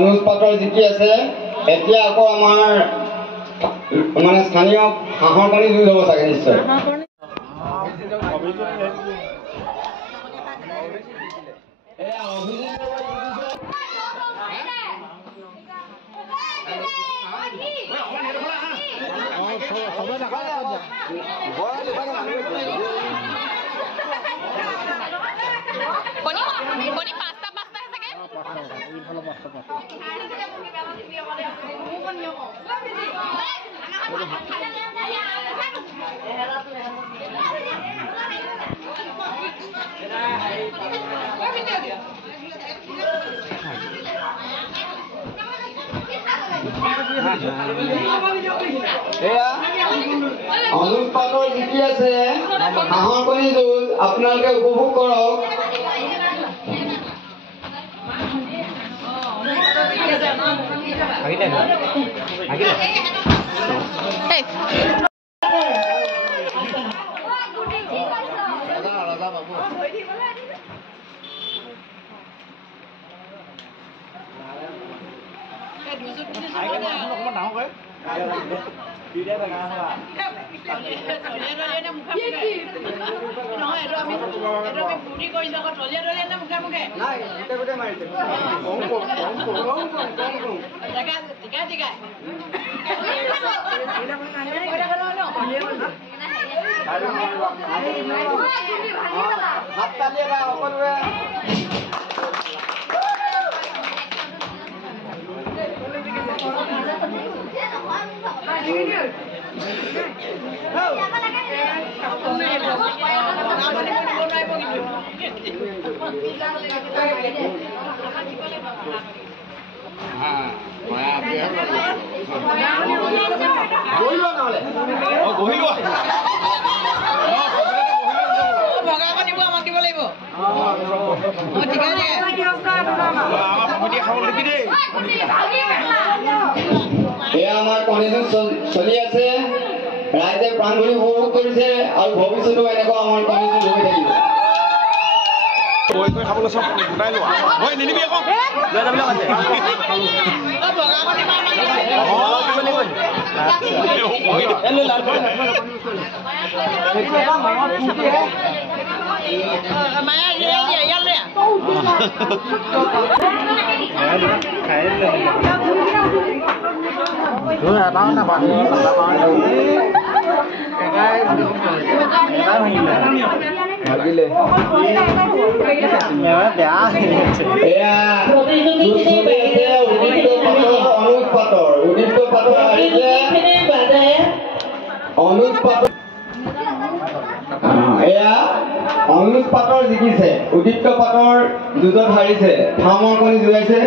অনুজ পাটৰ জিকি আছে। এতিয়া আকৌ আমাৰ মানে স্থানীয় হাঁহৰ কণী যুঁজ হ'ব চাগে নিশ্চয়। অনুজ পাটৰ জিকি আছে হাঁহৰ কণী যুঁজ, আপোনালোকে উপভোগ কৰক। এয়া আমাৰ কণী যুঁজ চলি আছে, ৰাইজে প্ৰাণ ভৰি উপভোগ কৰিছে আৰু ভৱিষ্যতেও এনেকুৱা আমাৰ কণী যুঁজ হৈ থাকিব। অনুজ পাটৰ জিকিছে, উদীপ্ত পাটৰ যুঁজত হাৰিছে, হাঁহৰ কণী যুঁজাইছে।